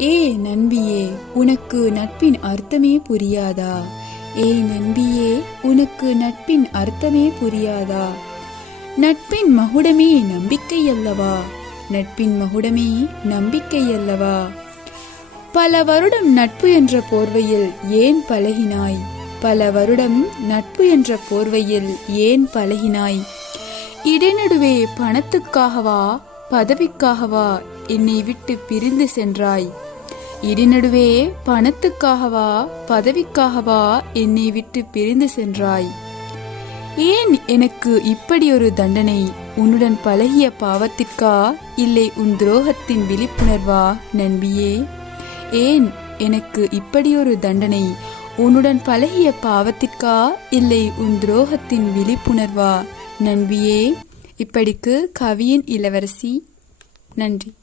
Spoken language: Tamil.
ஏ நண்பியே, உனக்கு நட்பின் அர்த்தமே புரியாதா? ஏ நண்பியே, உனக்கு நட்பின் அர்த்தமே புரியாதா? நட்பின் மகுடமே நம்பிக்கை அல்லவா? நட்பின் மகுடமே நம்பிக்கை அல்லவா? பல வருடம் நட்பு என்ற போர்வையில் ஏன் பழகினாய்? பல வருடம் நட்பு என்ற போர்வையில் ஏன் பழகினாய்? இடைநடுவே பணத்துக்காகவா பதவிக்காகவா என்னை விட்டு பிரிந்து சென்றாய்? இடைநடுவே பணத்துக்காகவா பதவிக்காகவா என்னை விட்டு பிரிந்து சென்றாய்? ஏன் எனக்கு இப்படி ஒரு தண்டனை? உன்னுடன் பழகிய பாவத்திற்கா, இல்லை உன் துரோகத்தின் விழிப்புணர்வா நண்பியே? ஏன் எனக்கு இப்படி ஒரு தண்டனை? உன்னுடன் பழகிய பாவத்திற்கா, இல்லை உன் துரோகத்தின் விழிப்புணர்வா நண்பியே? இப்படிக்கு கவியின் இளவரசி. நன்றி.